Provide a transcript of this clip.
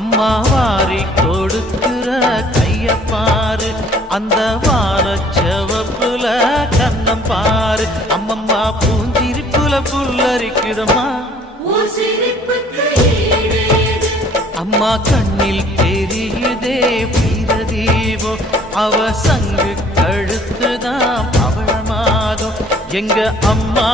அம்மா வாரி கொடுக்கிற கைய பாரு, அந்த வானச்சவப்புல கண்ணம் பாரு. அம்மம்மா பூஞ்சிரிப்புல புல்லரிக்குதம்மா, அம்மா கண்ணில் தெரியுதே வீரதீபம். அவ சங்கு கழுத்துதான் பவளமாதம். எங்க அம்மா